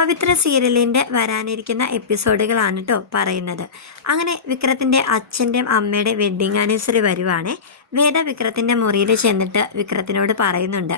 പവിത്ര സീരിയലിന്റെ വരാനിരിക്കുന്ന എപ്പിസോഡുകളാണ് കേട്ടോ പറയുന്നത്. അങ്ങനെ വിക്രത്തിന്റെ അച്ഛന്റെയും അമ്മയുടെ വെഡ്ഡിങ് ആനിവേഴ്സറി വരുവാണേ. വേദ വിക്രത്തിന്റെ മുറിയിൽ ചെന്നിട്ട് വിക്രത്തിനോട് പറയുന്നുണ്ട്.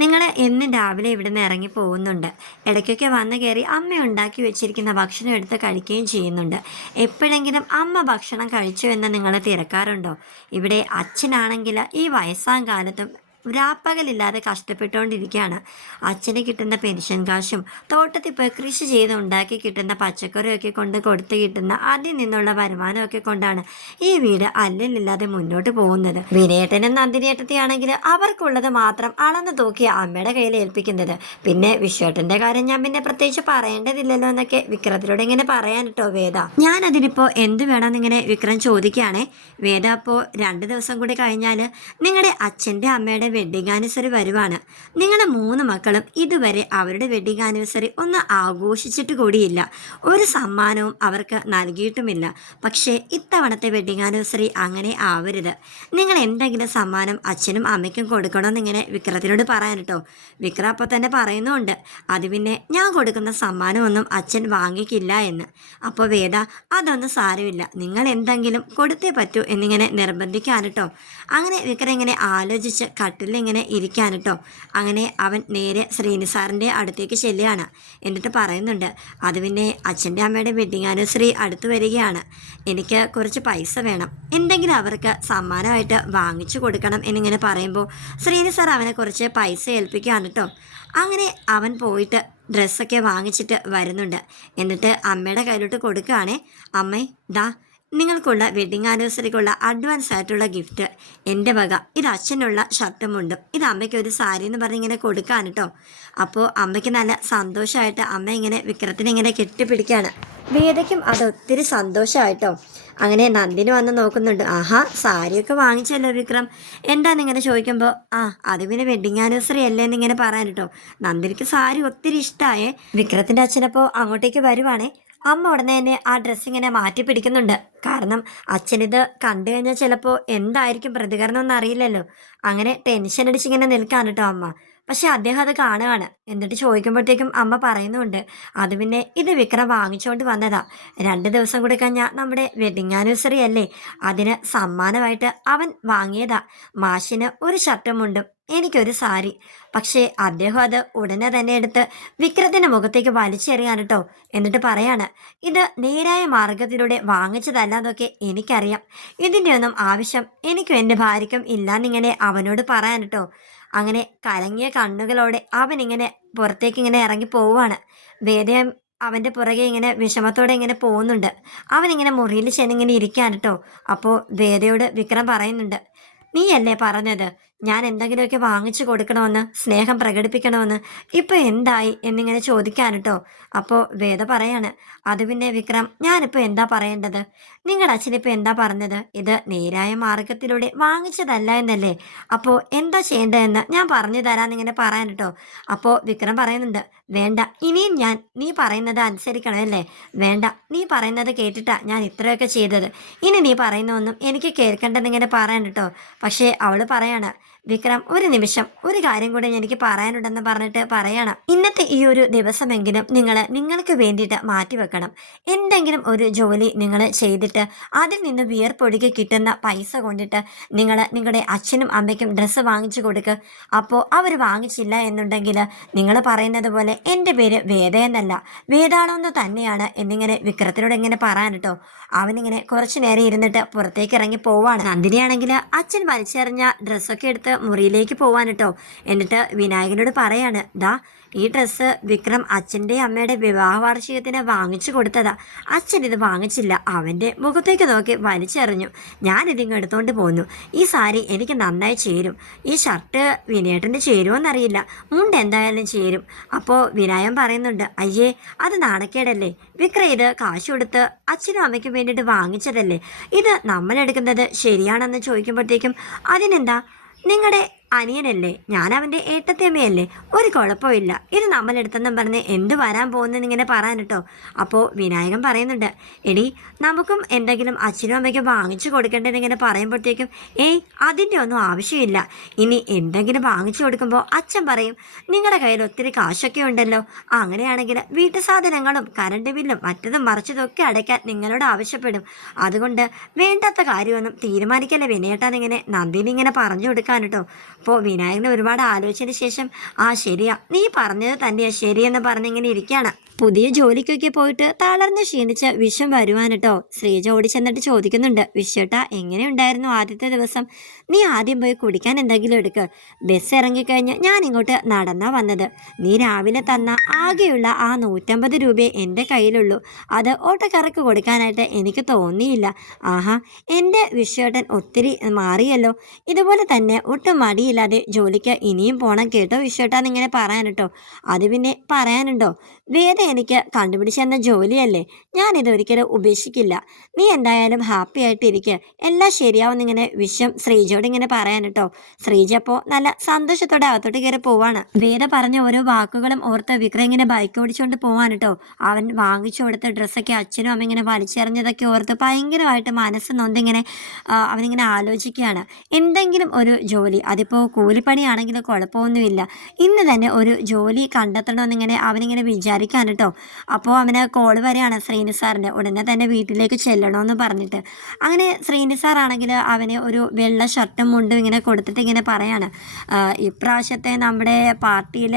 നിങ്ങൾ എന്നും രാവിലെ ഇവിടെ നിന്ന് ഇറങ്ങി പോകുന്നുണ്ട്. ഇടയ്ക്കൊക്കെ വന്ന് കയറി അമ്മ ഉണ്ടാക്കി വെച്ചിരിക്കുന്ന ഭക്ഷണം എടുത്ത് കഴിക്കുകയും ചെയ്യുന്നുണ്ട്. എപ്പോഴെങ്കിലും അമ്മ ഭക്ഷണം കഴിച്ചു എന്ന് നിങ്ങൾ തിരക്കാറുണ്ടോ? ഇവിടെ അച്ഛനാണെങ്കിൽ ഈ വയസ്സാം കാലത്തും രാപ്പകലില്ലാതെ കഷ്ടപ്പെട്ടുകൊണ്ടിരിക്കുകയാണ്. അച്ഛന് കിട്ടുന്ന പെൻഷൻ കാശും തോട്ടത്തിൽ പോയി കൃഷി ചെയ്ത് ഉണ്ടാക്കി കിട്ടുന്ന പച്ചക്കറിയൊക്കെ കൊണ്ട് കൊടുത്ത് കിട്ടുന്ന അതിൽ നിന്നുള്ള വരുമാനമൊക്കെ കൊണ്ടാണ് ഈ വീട് അല്ലലില്ലാതെ മുന്നോട്ട് പോകുന്നത്. വിനയേട്ടനും നന്ദിനേട്ടത്തെയാണെങ്കിൽ അവർക്കുള്ളത് മാത്രം അളന്ന് തൂക്കി അമ്മയുടെ കയ്യിൽ ഏൽപ്പിക്കുന്നത്. പിന്നെ വിശ്വേട്ടന്റെ കാര്യം ഞാൻ പിന്നെ പ്രത്യേകിച്ച് പറയേണ്ടതില്ലല്ലോ എന്നൊക്കെ വിക്രത്തിലൂടെ ഇങ്ങനെ പറയാൻ കേട്ടോ വേദ. ഞാൻ അതിനിപ്പോ എന്ത് വേണമെന്ന് ഇങ്ങനെ വിക്രം ചോദിക്കുകയാണേ? വേദ അപ്പോൾ രണ്ട് ദിവസം കൂടി കഴിഞ്ഞാൽ നിങ്ങളുടെ അച്ഛന്റെ അമ്മയുടെ വെഡ്ഡിങ് ആനിവേഴ്സറി വരുവാണ്. നിങ്ങളുടെ മൂന്ന് മക്കളും ഇതുവരെ അവരുടെ വെഡ്ഡിങ് ആനിവേഴ്സറി ഒന്ന് ആഘോഷിച്ചിട്ട് കൂടിയില്ല. ഒരു സമ്മാനവും അവർക്ക് നൽകിയിട്ടുമില്ല. പക്ഷേ ഇത്തവണത്തെ വെഡ്ഡിങ് ആനിവേഴ്സറി അങ്ങനെ ആവരുത്. നിങ്ങൾ എന്തെങ്കിലും സമ്മാനം അച്ഛനും അമ്മയ്ക്കും കൊടുക്കണമെന്നിങ്ങനെ വിക്രത്തിനോട് പറയാൻ കേട്ടോ. വിക്ര അപ്പോൾ തന്നെ പറയുന്നുണ്ട് അത് പിന്നെ ഞാൻ കൊടുക്കുന്ന സമ്മാനമൊന്നും അച്ഛൻ വാങ്ങിക്കില്ല എന്ന്. അപ്പോൾ വേദ അതൊന്നും സാരമില്ല. നിങ്ങൾ എന്തെങ്കിലും കൊടുത്തേ പറ്റൂ എന്നിങ്ങനെ നിർബന്ധിക്കാൻ കേട്ടോ. അങ്ങനെ വിക്ര ഇങ്ങനെ ആലോചിച്ച് കട്ടിൽ ഇങ്ങനെ ഇരിക്കാൻ കേട്ടോ അങ്ങനെ അവൻ നേരെ ശ്രീനിസാറിന്റെ അടുത്തേക്ക് ചെല്ലുകയാണ്. എന്നിട്ട് പറയുന്നുണ്ട് അത് പിന്നെ അച്ഛന്റെ അമ്മയുടെ വെഡിങ് ആനിവേഴ്സറി അടുത്ത് വരികയാണ്. എനിക്ക് കുറച്ച് പൈസ വേണം. എന്തെങ്കിലും അവർക്ക് സമ്മാനമായിട്ട് വാങ്ങിച്ചു കൊടുക്കണം എന്നിങ്ങനെ പറയുമ്പോൾ ശ്രീനിസാർ അവനെ കുറച്ച് പൈസ ഏൽപ്പിക്കുകയാണ് കേട്ടോ അങ്ങനെ അവൻ പോയിട്ട് ഡ്രസ്സൊക്കെ വാങ്ങിച്ചിട്ട് വരുന്നുണ്ട്. എന്നിട്ട് അമ്മയുടെ കയ്യിലോട്ട് കൊടുക്കുകയാണേ അമ്മേ ദാ നിങ്ങൾക്കുള്ള വെഡിങ് ആനിവേഴ്സറിക്കുള്ള അഡ്വാൻസ് ആയിട്ടുള്ള ഗിഫ്റ്റ് എന്റെ വക ഇത് അച്ഛനുള്ള ഷർട്ടും മുണ്ടും ഇത് അമ്മയ്ക്ക് ഒരു സാരി എന്ന് പറഞ്ഞ് ഇങ്ങനെ കൊടുക്കാൻ കേട്ടോ അപ്പോൾ അമ്മയ്ക്ക് നല്ല സന്തോഷമായിട്ട് അമ്മ ഇങ്ങനെ വിക്രത്തിനെ ഇങ്ങനെ കെട്ടിപ്പിടിക്കുകയാണ് വേദയ്ക്കും അത് ഒത്തിരി സന്തോഷമായിട്ടോ അങ്ങനെ നന്ദിനി വന്ന് നോക്കുന്നുണ്ട്. ആഹാ സാരിയൊക്കെ വാങ്ങിച്ചല്ലോ വിക്രം? എന്താന്നിങ്ങനെ ചോദിക്കുമ്പോൾ ആ അത് പിന്നെ വെഡിങ് ആനിവേഴ്സറി അല്ലേ എന്നിങ്ങനെ പറയാൻ കേട്ടോ നന്ദിനിക്ക് സാരി ഒത്തിരി ഇഷ്ടമായേ വിക്രത്തിന്റെ അച്ഛനപ്പോൾ അങ്ങോട്ടേക്ക് വരുവാണേ. അമ്മ ഉടനെ തന്നെ ആ ഡ്രസ്സ് ഇങ്ങനെ മാറ്റി പിടിക്കുന്നുണ്ട്. കാരണം അച്ഛനിത് കണ്ടു കഴിഞ്ഞാൽ ചിലപ്പോൾ എന്തായിരിക്കും പ്രതികരണം എന്നറിയില്ലല്ലോ. അങ്ങനെ ടെൻഷൻ അടിച്ചിങ്ങനെ നിൽക്കാൻ കേട്ടോ അമ്മ. പക്ഷെ അദ്ദേഹം അത് കാണുകയാണ്. എന്നിട്ട് ചോദിക്കുമ്പോഴത്തേക്കും അമ്മ പറയുന്നുണ്ട് അത് പിന്നെ ഇത് വിക്രം വാങ്ങിച്ചുകൊണ്ട് വന്നതാ. രണ്ട് ദിവസം കൂടി കഴിഞ്ഞാൽ നമ്മുടെ വെഡിങ് ആനിവേഴ്സറി അല്ലേ? അതിന് സമ്മാനമായിട്ട് അവൻ വാങ്ങിയതാ. മാഷിന് ഒരു ഷർട്ടും മുണ്ടും എനിക്കൊരു സാരി. പക്ഷേ അദ്ദേഹം അത് ഉടനെ തന്നെ എടുത്ത് വിക്രത്തിന്റെ മുഖത്തേക്ക് വലിച്ചെറിയാൻ കേട്ടോ എന്നിട്ട് പറയാണ് ഇത് നേരായ മാർഗത്തിലൂടെ വാങ്ങിച്ചതല്ല എന്നൊക്കെ എനിക്കറിയാം. ഇതിന്റെ ഒന്നും ആവശ്യം എനിക്കും എന്റെ ഭാര്യയ്ക്കും ഇല്ലാന്നിങ്ങനെ അവനോട് പറയാൻ കേട്ടോ അങ്ങനെ കലങ്ങിയ കണ്ണുകളോടെ അവൻ ഇങ്ങനെ പുറത്തേക്ക് ഇങ്ങനെ ഇറങ്ങി പോവുകയാണ് വേദയം അവന്റെ പുറകെ ഇങ്ങനെ വിഷമത്തോടെ ഇങ്ങനെ പോകുന്നുണ്ട്. അവനിങ്ങനെ മുറിയിൽ ചെന്നിങ്ങനെ ഇരിക്കാൻ കേട്ടോ അപ്പോൾ വേദയോട് വിക്രം പറയുന്നുണ്ട് നീയല്ലേ പറഞ്ഞത്? ഞാൻ എന്തെങ്കിലുമൊക്കെ വാങ്ങിച്ചു കൊടുക്കണമെന്ന് സ്നേഹം പ്രകടിപ്പിക്കണമെന്ന് ഇപ്പൊ എന്തായി എന്നിങ്ങനെ ചോദിക്കാൻ കേട്ടോ അപ്പോൾ വേദ പറയാണ് അത് പിന്നെ വിക്രം ഞാനിപ്പോൾ എന്താ പറയേണ്ടത്? നിങ്ങളുടെ അച്ഛനിപ്പോൾ എന്താ പറഞ്ഞത്? ഇത് നേരായ മാർഗത്തിലൂടെ വാങ്ങിച്ചതല്ല എന്നല്ലേ? അപ്പോൾ എന്താ ചെയ്യേണ്ടതെന്ന് ഞാൻ പറഞ്ഞു തരാമെന്നിങ്ങനെ പറയാൻ കേട്ടോ അപ്പോൾ വിക്രം പറയുന്നുണ്ട് വേണ്ട ഇനിയും ഞാൻ നീ പറയുന്നത് അനുസരിക്കണമല്ലേ വേണ്ട നീ പറയുന്നത് കേട്ടിട്ടാ ഞാൻ ഇത്രയൊക്കെ ചെയ്തത്. ഇനി നീ പറയുന്ന ഒന്നും എനിക്ക് കേൾക്കേണ്ടതിങ്ങനെ പറയാൻ കേട്ടോ പക്ഷേ അവൾ പറയാണ് വിക്രം ഒരു നിമിഷം ഒരു കാര്യം കൂടെ എനിക്ക് പറയാനുണ്ടെന്ന് പറഞ്ഞിട്ട് പറയണം. ഇന്നത്തെ ഈ ഒരു ദിവസമെങ്കിലും നിങ്ങൾ നിങ്ങൾക്ക് വേണ്ടിയിട്ട് മാറ്റിവെക്കണം എന്തെങ്കിലും ഒരു ജോലി നിങ്ങൾ ചെയ്തിട്ട് അതിൽ നിന്ന് വിയർപ്പൊഴുകി കിട്ടുന്ന പൈസ കൊണ്ടിട്ട് നിങ്ങൾ നിങ്ങളുടെ അച്ഛനും അമ്മയ്ക്കും ഡ്രസ്സ് വാങ്ങിച്ചു കൊടുക്കുക അപ്പോൾ അവർ വാങ്ങിച്ചില്ല എന്നുണ്ടെങ്കിൽ നിങ്ങൾ പറയുന്നത് പോലെ എന്റെ പേര് വേദ എന്നല്ല. വേദാണെന്ന് തന്നെയാണ് എന്നിങ്ങനെ വിക്രത്തിനോട് ഇങ്ങനെ പറയാൻ കേട്ടോ അവനിങ്ങനെ കുറച്ചു നേരം ഇരുന്നിട്ട് പുറത്തേക്ക് ഇറങ്ങി പോവാണ്. നന്ദിനിയാണെങ്കിൽ അച്ഛൻ വലിച്ചെറിഞ്ഞ ഡ്രസ്സൊക്കെ എടുത്ത് മുറിയിലേക്ക് പോവാൻ കേട്ടോ എന്നിട്ട് വിനായകനോട് പറയാണ് ദാ ഈ ഡ്രസ്സ് വിക്രം അച്ഛന്റെ അമ്മയുടെ വിവാഹ വാർഷികത്തിന് വാങ്ങിച്ചു കൊടുത്തതാ. അച്ഛൻ ഇത് വാങ്ങിച്ചില്ല. അവന്റെ മുഖത്തേക്ക് നോക്കി വലിച്ചെറിഞ്ഞു. ഞാനിതിങ്ങ് എടുത്തുകൊണ്ട് പോന്നു. ഈ സാരി എനിക്ക് നന്നായി ചേരും. ഈ ഷർട്ട് വിനയേട്ടന്റെ ചേരുമെന്നറിയില്ല മുണ്ട് എന്തായാലും ചേരും. അപ്പോൾ വിനായൻ പറയുന്നുണ്ട് അയ്യേ അത് നാണക്കേടല്ലേ? വിക്രം ഇത് കാശ് കൊടുത്ത് അച്ഛനും അമ്മയ്ക്കും വേണ്ടിയിട്ട് വാങ്ങിച്ചതല്ലേ? ഇത് നമ്മളെടുക്കുന്നത് ശരിയാണെന്ന് ചോദിക്കുമ്പോഴത്തേക്കും അതിനെന്താ? നിങ്ങളുടെ അനിയനല്ലേ? ഞാൻ അവന്റെ ഏട്ടത്തിയമ്മയല്ലേ ഒരു കുഴപ്പമില്ല. ഇത് നമ്മളെടുത്തെന്നും പറഞ്ഞ് എന്ത് വരാൻ പോകുന്നതെന്ന് ഇങ്ങനെ പറയാൻ കേട്ടോ. അപ്പോൾ വിനായകൻ പറയുന്നുണ്ട് എടി നമുക്കും എന്തെങ്കിലും അച്ഛനും അമ്മയ്ക്കും വാങ്ങിച്ചു കൊടുക്കേണ്ടതെന്ന് ഇങ്ങനെ പറയുമ്പോഴത്തേക്കും ഏയ് അതിന്റെ ഒന്നും ആവശ്യമില്ല. ഇനി എന്തെങ്കിലും വാങ്ങിച്ചു കൊടുക്കുമ്പോൾ അച്ഛൻ പറയും നിങ്ങളുടെ കയ്യിൽ ഒത്തിരി കാശൊക്കെ ഉണ്ടല്ലോ. അങ്ങനെയാണെങ്കിൽ വീട്ടു സാധനങ്ങളും കറണ്ട് ബില്ലും മറ്റതും മറിച്ചതൊക്കെ അടയ്ക്കാൻ നിങ്ങളോട് ആവശ്യപ്പെടും. അതുകൊണ്ട് വേണ്ടാത്ത കാര്യമൊന്നും തീരുമാനിക്കല്ലേ വിനയേട്ടാന്നിങ്ങനെ നന്ദിനി ഇങ്ങനെ പറഞ്ഞു കൊടുക്കാൻ കേട്ടോ. അപ്പോൾ വിനായകൻ ഒരുപാട് ആലോചിച്ചതിന് ശേഷം ആ ശരിയാ. നീ പറഞ്ഞത് തന്നെയാ. ശരിയെന്ന് പറഞ്ഞിങ്ങനെ ഇരിക്കുകയാണ് പുതിയ ജോലിക്കൊക്കെ പോയിട്ട് തളർന്ന് ക്ഷീണിച്ച് വിഷം വരുവാൻ കേട്ടോ ശ്രീജ ഓടി ചെന്നിട്ട് ചോദിക്കുന്നുണ്ട് വിശ്വട്ട എങ്ങനെയുണ്ടായിരുന്നു ആദ്യത്തെ ദിവസം? നീ ആദ്യം പോയി കുടിക്കാൻ എന്തെങ്കിലും എടുക്ക്. ബസ് ഇറങ്ങിക്കഴിഞ്ഞ് ഞാൻ ഇങ്ങോട്ട് നടന്നാ വന്നത്. നീ രാവിലെ തന്ന ആകെയുള്ള ആ നൂറ്റമ്പത് രൂപയെ എന്റെ കയ്യിലുള്ളൂ. അത് ഓട്ടക്കറക്ക് കൊടുക്കാനായിട്ട് എനിക്ക് തോന്നിയില്ല. ആഹാ എന്റെ വിഷേട്ടൻ ഒത്തിരി മാറിയല്ലോ. ഇതുപോലെ തന്നെ ഒട്ടും മടിയില്ലാതെ ജോലിക്ക് ഇനിയും പോണം കേട്ടോ വിഷേട്ടാന്ന് ഇങ്ങനെ പറയാൻ കേട്ടോ അത് പിന്നെ പറയാനുണ്ടോ? വേദ എനിക്ക് കണ്ടുപിടിച്ച് തന്ന ജോലിയല്ലേ? ഞാനിത് ഒരിക്കലും ഉപേക്ഷിക്കില്ല. നീ എന്തായാലും ഹാപ്പി ആയിട്ടിരിക്കുക എല്ലാം ശരിയാവും ഇങ്ങനെ വിശ്വം ശ്രീജയോട് ഇങ്ങനെ പറയാൻ കേട്ടോ ശ്രീജ അപ്പോൾ നല്ല സന്തോഷത്തോടെ അകത്തോട്ട് കയറി പോവാണ്. വേദ പറഞ്ഞ ഓരോ വാക്കുകളും ഓർത്ത് വിക്രം ഇങ്ങനെ ബൈക്ക് ഓടിച്ചുകൊണ്ട് പോവാൻ കേട്ടോ അവൻ വാങ്ങിച്ചു കൊടുത്ത ഡ്രസ്സൊക്കെ അച്ഛനും അമ്മ ഇങ്ങനെ വലിച്ചെറിഞ്ഞതൊക്കെ ഓർത്ത് ഭയങ്കരമായിട്ട് മനസ്സ് നൊന്തിങ്ങനെ ആ, അവനിങ്ങനെ ആലോചിക്കുകയാണ്. എന്തെങ്കിലും ഒരു ജോലി അതിപ്പോൾ കൂലിപ്പണിയാണെങ്കിലും കുഴപ്പമൊന്നുമില്ല. ഇന്ന് തന്നെ ഒരു ജോലി കണ്ടെത്തണമെന്നിങ്ങനെ അവനിങ്ങനെ വിചാരിക്കാൻ കേട്ടോ. അപ്പോൾ അവനെ കോൾ വരെയാണ് ശ്രീനി സാറിന്റെ ഉടനെ തന്നെ വീട്ടിലേക്ക് ചെല്ലണമെന്ന് പറഞ്ഞിട്ട്. അങ്ങനെ ശ്രീനി സാറാണെങ്കിൽ അവന് ഒരു വെള്ള ഷർട്ടും മുണ്ടും ഇങ്ങനെ കൊടുത്തിട്ട് ഇങ്ങനെ പറയാണ്. "ആ, ഇപ്രാവശ്യത്തെ നമ്മുടെ പാർട്ടിയിൽ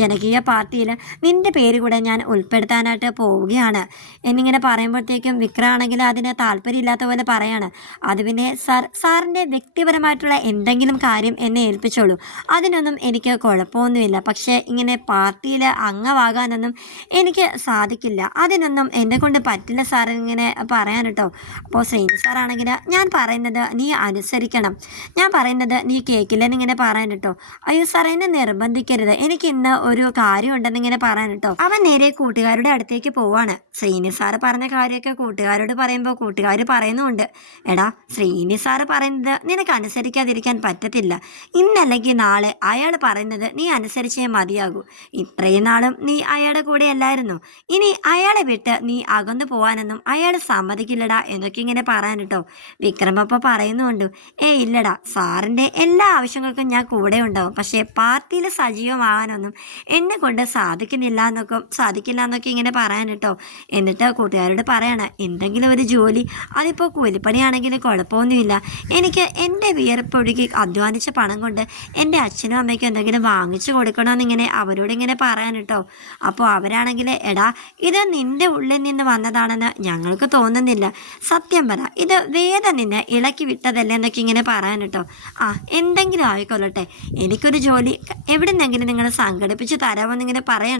ജനകീയ പാർട്ടിയിൽ നിന്റെ പേര് കൂടെ ഞാൻ ഉൾപ്പെടുത്താനായിട്ട് പോവുകയാണ്. എന്നിങ്ങനെ പറയുമ്പോഴത്തേക്കും വിക്രാണെങ്കിൽ അതിന് താല്പര്യമില്ലാത്ത പോലെ പറയാണ്. അത് പിന്നെ സാർ സാറിന്റെ വ്യക്തിപരമായിട്ടുള്ള എന്തെങ്കിലും കാര്യം എന്നെ ഏൽപ്പിച്ചോളൂ. അതിനൊന്നും എനിക്ക് കുഴപ്പമൊന്നുമില്ല. പക്ഷേ ഇങ്ങനെ പാർട്ടിയിൽ അംഗമാകാനൊന്നും എനിക്ക് സാധിക്കില്ല. അതിനൊന്നും എന്നെ കൊണ്ട് പറ്റില്ല സാർ ഇങ്ങനെ പറയാൻ കേട്ടോ. അപ്പോൾ ശ്രീനി സാറാണെങ്കിൽ ഞാൻ പറയുന്നത് നീ അനുസരിക്കണം. ഞാൻ പറയുന്നത് നീ കേൾക്കില്ലെന്ന് ഇങ്ങനെ പറയാൻ കേട്ടോ. അയ്യോ സാർ എന്നെ നിർബന്ധിക്കരുത്. എനിക്ക് ഇന്ന് ഒരു കാര്യം ഉണ്ടെന്ന് ഇങ്ങനെ പറയാൻ കേട്ടോ. അവൻ നേരെ കൂട്ടുകാരുടെ അടുത്തേക്ക് പോവാണ്. ശ്രീനി സാറ് പറഞ്ഞ കാര്യമൊക്കെ കൂട്ടുകാരോട് പറയുമ്പോൾ കൂട്ടുകാർ പറയുന്നുമുണ്ട്. എടാ ശ്രീനി സാറ് പറയുന്നത് നിനക്ക് അനുസരിക്കാതിരിക്കാൻ പറ്റത്തില്ല. ഇന്നല്ലെങ്കിൽ നാളെ അയാൾ പറയുന്നത് നീ അനുസരിച്ചേ മതിയാകൂ. ഇത്രയും നാളും നീ അയാളുടെ കൂടെ അല്ലായിരുന്നു. ഇനി അയാളെ വിട്ട് നീ അകന്നു പോവാനൊന്നും അയാൾ സമ്മതിക്കില്ലടാ എന്നൊക്കെ ഇങ്ങനെ പറയാൻ കേട്ടോ വിക്രമപ്പ പറയുന്നുണ്ട് ഏ ഇല്ലടാ സാറിന്റെ എല്ലാ ആവശ്യങ്ങൾക്കും ഞാൻ കൂടെ ഉണ്ടാവും. പക്ഷേ പാർട്ടിയിൽ സജീവമാകാനൊന്നും എന്നെ കൊണ്ട് സാധിക്കുന്നില്ല എന്നൊക്കെ സാധിക്കില്ല എന്നൊക്കെ ഇങ്ങനെ പറയാൻ കേട്ടോ എന്നിട്ട് കൂട്ടുകാരോട് പറയണ എന്തെങ്കിലും ഒരു ജോലി അതിപ്പോൾ കൂലിപ്പണിയാണെങ്കിലും കുഴപ്പമൊന്നുമില്ല. എനിക്ക് എന്റെ വിയർപ്പൊഴുകി അധ്വാനിച്ച പണം കൊണ്ട് എന്റെ അച്ഛനും അമ്മയ്ക്കും എന്തെങ്കിലും വാങ്ങിച്ചു കൊടുക്കണമെന്നിങ്ങനെ അവരോട് ഇങ്ങനെ പറയാൻ കേട്ടോ അപ്പോൾ അവരാണെങ്കിൽ എടാ ഇത് നിന്റെ ഉള്ളിൽ നിന്ന് വന്നതാണെന്ന് ഞങ്ങൾക്ക് തോന്നുന്നില്ല. സത്യം പറ ഇത് വേദ നിന്നെ ഇളക്കി വിട്ടതല്ലേ എന്നൊക്കെ ഇങ്ങനെ പറയാൻ കേട്ടോ. ആ എന്തെങ്കിലും ആയിക്കൊള്ളട്ടെ. എനിക്കൊരു ജോലി എവിടെ നിന്നെങ്കിലും നിങ്ങൾ സംഘടിപ്പിച്ച് തരാമെന്നിങ്ങനെ പറയാൻ